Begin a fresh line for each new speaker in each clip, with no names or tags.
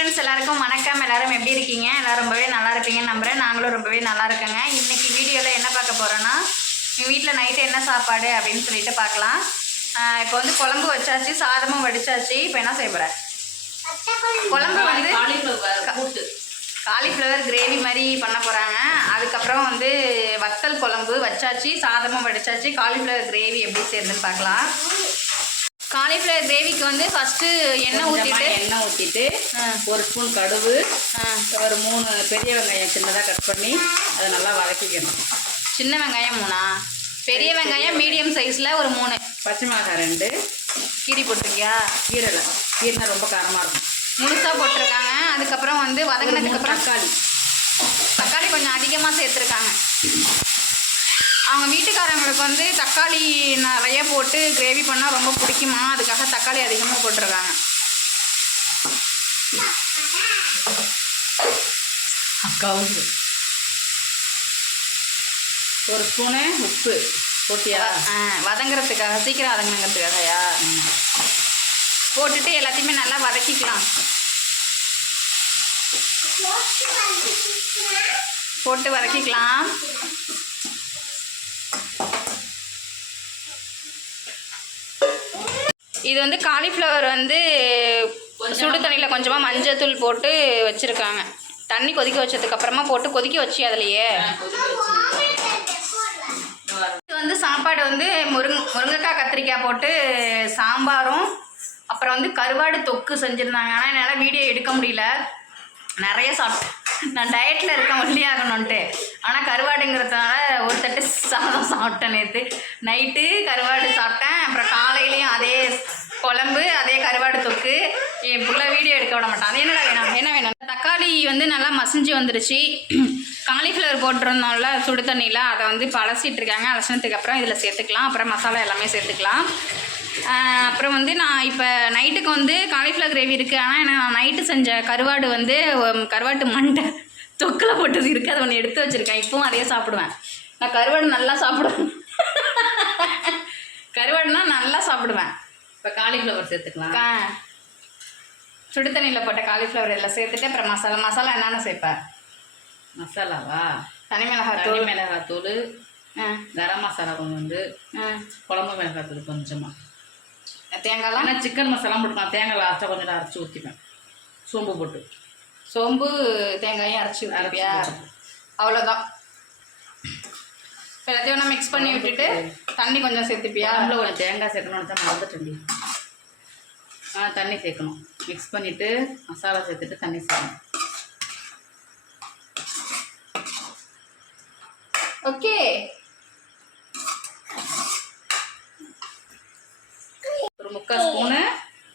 Friends எல்லாருக்கும் வணக்கம். எல்லாரும் எப்படி இருக்கீங்க? எல்லாரும் ரொம்பவே நல்லா இருப்பீங்கன்னு நம்புறேன். நாங்களும் ரொம்பவே நல்லா இருக்கோங்க. இன்னைக்கு வீடியோவில் என்ன பார்க்க போகிறோன்னா எங்கள் வீட்டில் நைட்டு என்ன சாப்பாடு அப்படின்னு சொல்லிட்டு பார்க்கலாம். இப்போ வந்து குழம்பு வச்சாச்சு சாதமும் வடிச்சாச்சு. இப்போ என்ன செய்ய போகிறேன் குழம்பு வந்து
காலிஃப்ளவர் கூட்டு.
காலிஃப்ளவர் கிரேவி மாதிரி பண்ண போகிறாங்க அதுக்கப்புறம் வந்து வத்தல் குழம்பு வச்சாச்சு சாதமும் வடிச்சாச்சு. காலிஃப்ளவர் கிரேவி எப்படி செய்யுதுன்னு பார்க்கலாம். காலிஃப்ளவர் கிரேவிக்கு வந்து ஃபஸ்ட்டு எண்ணெய் ஊற்றிட்டு
எண்ணெய் ஊற்றிட்டு. ஒரு ஸ்பூன் கடுகு ஒரு மூணு பெரிய வெங்காயம் சின்னதாக கட் பண்ணி அதை நல்லா வதக்கிக்கணும்.
சின்ன வெங்காயம் மூணா? பெரிய வெங்காயம் மீடியம் சைஸில் ஒரு மூணு.
பச்சை மிளகாய் ரெண்டு.
கீரி போட்டிருக்கியா?
கீரலை கீரைனா ரொம்ப காரமாக இருக்கும்.
முழுசாக போட்டிருக்காங்க. அதுக்கப்புறம் வந்து வதங்கினதுக்கப்புறம்
தக்காளி.
தக்காளி கொஞ்சம் அதிகமாக சேர்த்துருக்காங்க. அவங்க வீட்டுக்காரங்களுக்கு வந்து தக்காளி நிறைய போட்டு கிரேவி பண்ணால் ரொம்ப பிடிக்குமா? அதுக்காக தக்காளி அதிகமாக போட்டிருக்காங்க.
அக்காவும் ஒரு ஸ்பூனு உப்பு. போட்டியா?
ஆ வதங்குறதுக்காக சீக்கிரம் வதங்கணுங்கிறதுக்காகயா போட்டுட்டு எல்லாத்தையுமே நல்லா வதக்கிக்கலாம். போட்டு வதக்கிக்கலாம். இது வந்து காலிஃப்ளவர் வந்து சுடு தண்ணியில் கொஞ்சமாக மஞ்சத்தூள் போட்டு வச்சுருக்காங்க. தண்ணி கொதிக்க வச்சதுக்கு அப்புறமா போட்டு கொதிக்க வச்சு அதுலையே. இது வந்து சாப்பாடு வந்து முருங் முருங்கைக்காய் கத்திரிக்காய் போட்டு சாம்பாரும் அப்புறம் வந்து கருவாடு தொக்கு செஞ்சுருந்தாங்க. ஆனால் என்னால் வீடியோ எடுக்க முடியல. நிறைய சாப்பிட்டேன் நான் டயட்டில் இருக்கேன் ஒல்லியாக ஆனால் கருவாடுங்கிறதுனால ஒரு தட்டு சாதம் சாப்பிட்டேன் நேற்று நைட்டு கருவாடு சாப்பிட்டேன். அப்புறம் காலையிலையும் அதே குழம்பு அதே கருவாடு தொக்கு. என் புள்ள வீடியோ எடுக்க விட மாட்டான். அது என்னடா வேணும்? என்ன வேணும்? தக்காளி வந்து நல்லா மசிஞ்சு வந்துருச்சு. காலிஃப்ளவர் போட்டிருந்தோம்ல சுடு தண்ணியில். அதை வந்து இப்போ அலசிட்டு இருக்காங்க அலசினதுக்கு அப்புறம் இதில் சேர்த்துக்கலாம். அப்புறம் மசாலா எல்லாமே சேர்த்துக்கலாம். அப்புறம் வந்து நான் இப்போ நைட்டுக்கு வந்து காலிஃப்ளவர் கிரேவி இருக்குது ஆனால் நான் நைட்டு செஞ்ச கருவாடு வந்து கருவாட்டு மண்டை. தொக்கில் போட்டது இருக்குது அதை ஒன்று எடுத்து வச்சுருக்கேன். இப்போவும் அதே சாப்பிடுவேன். நான் கருவாடு நல்லா சாப்பிடுவேன். கருவாடுனா நல்லா சாப்பிடுவேன்.
இப்போ காலிஃப்ளவர் சேர்த்துக்கலாம்.
சுடு தண்ணியில் போட்ட காலிஃப்ளவர் எல்லாம் சேர்த்துட்டு அப்புறம் மசாலா மசாலா என்னென்ன சேர்ப்பேன்
மசாலாவா?
தனி மிளகாய்
தனி
தூள்
மிளகாய் தூள் கரம் மசாலா கொஞ்சம் வந்து குழம்பு மிளகாய் தூள் கொஞ்சமாக
தேங்காய்லாம்?
ஆனால் சிக்கன் மசாலா போட்டுக்கலாம் தேங்காய் லாஸ்ட்டாக கொஞ்சம் அரைச்சி ஊற்றிப்பேன் சோம்பு போட்டு.
சோம்பு தேங்காயும் அரைச்சி
அரைச்சி
அவ்வளோதான் எல்லாத்தையும் ஒன்றா மிக்ஸ் பண்ணி விட்டுட்டு தண்ணி கொஞ்சம் சேர்த்துப்பியா?
குழம்புல கொஞ்சம் தேங்காய் சேர்க்கணும்னு தான் மறந்துட்டேன்டி ஆ தண்ணி சேர்க்கணும். மிக்ஸ் பண்ணிவிட்டு மசாலா சேர்த்துட்டு தண்ணி சேர்க்கணும்.
ஓகே.
ஒரு முக்கால் ஸ்பூனு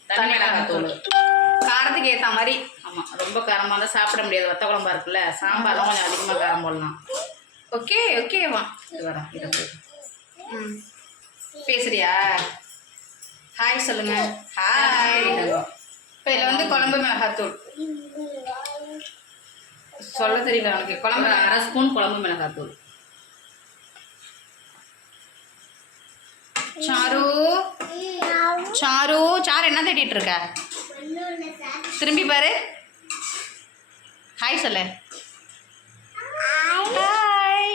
தனி மிளகாய் தூள்
காரத்துக்கு ஏற்ற மாதிரி
ஆமாம் ரொம்ப காரமாக இருந்தால் சாப்பிட முடியாது. வத்த குழம்பா இருக்குல்ல சாம்பார்லாம் கொஞ்சம் அதிகமாக காரம் போடலாம்.
ஓகே ஓகேவா
இது வரேன் இதை
ம். பேசுறியா? ஹாய் சொல்லுங்க. ஹாய் இப்போ இதில் வந்து குழம்பு மிளகாத்தூள். சொல்ல தெரியல உனக்கு. குழம்பு
அரை ஸ்பூன் குழம்பு மிளகாய் தூள்
சாரு சாரு சாரு என்ன தேடிட்டு இருக்க? திரும்பி பாரு. ஹாய் சொல்லு ஹாய்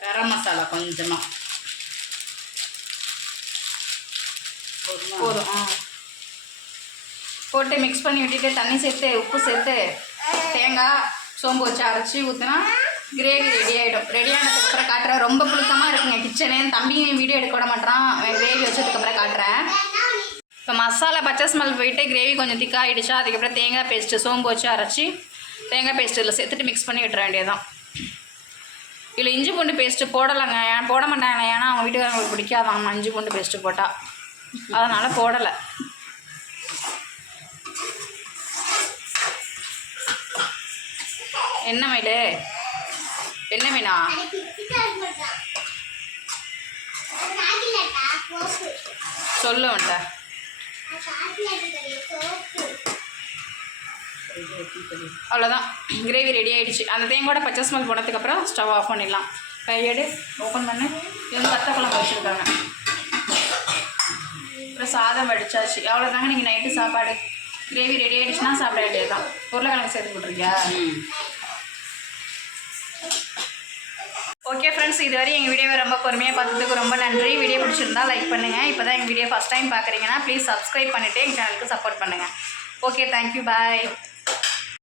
கரம் மசாலா கொஞ்சமாக
போதும். ஆ போட்டு மிக்ஸ் பண்ணி விட்டுட்டு தண்ணி சேர்த்து உப்பு சேர்த்து தேங்காய் சோம்பு வச்சு அரைச்சி ஊற்றினா கிரேவி ரெடி ஆகிடும் ரெடி ஆனதுக்கு அப்புறம் காட்டுறேன். ரொம்ப புழுக்கமாக இருக்குங்க. கிச்சனு தம்பியும் வீடியோ எடுக்க விட மாட்டான் கிரேவி வச்சதுக்கப்புறம் காட்டுறேன். இப்போ மசாலா பச்சை ஸ்மெல் போயிட்டு கிரேவி கொஞ்சம் திக்காக ஆகிடுச்சா அதுக்கப்புறம் தேங்காய் பேஸ்ட்டு சோம்பு வச்சு அரைச்சி தேங்காய் பேஸ்ட்டு இதில் சேர்த்துட்டு மிக்ஸ் பண்ணி விட்டுற வேண்டியதுதான். இதில் இஞ்சி பூண்டு பேஸ்ட்டு போடலைங்க. ஏன் போட மாட்டாங்க. ஏன்னா அவங்க வீட்டுக்காரங்களுக்கு பிடிக்காதாம் இஞ்சி பூண்டு பேஸ்ட்டு போட்டால் அதனால் போடலை. என்ன மயிலு என்ன மீனா? சொல்லு அவ்வளோதான் கிரேவி ரெடி ஆகிடுச்சு அந்த தேங்கோட பச்சை ஸ்மெல் போனதுக்கப்புறம் ஸ்டவ் ஆஃப் பண்ணிடலாம். கையெடு ஓப்பன் பண்ணு. இது வந்து வத்த குழம்பு வச்சுருக்காங்க. அப்புறம் சாதம் வடிச்சாச்சு. அவ்வளோதாங்க நீங்கள் நைட்டு சாப்பாடு. கிரேவி ரெடி ஆகிடுச்சுன்னா சாப்பிட வேண்டியதுதான். உருளைக்கிழங்கு சேர்த்து போட்டிருக்கியா? ஓகே ஃப்ரெண்ட்ஸ் இதுவரை எங்கள் வீடியோவை ரொம்ப பொறுமையாக பார்த்ததுக்கு ரொம்ப நன்றி. வீடியோ பிடிச்சிருந்தா லைக் பண்ணுங்கள் இப்போ தான் எங்கள் வீடியோ ஃபஸ்ட் டைம் பார்க்குறீங்கன்னா ப்ளீஸ் சப்ஸ்கிரைப் பண்ணிவிட்டு எங்கள் சேனலுக்கு சப்போர்ட் பண்ணுங்கள் ஓகே தேங்க்யூ பாய்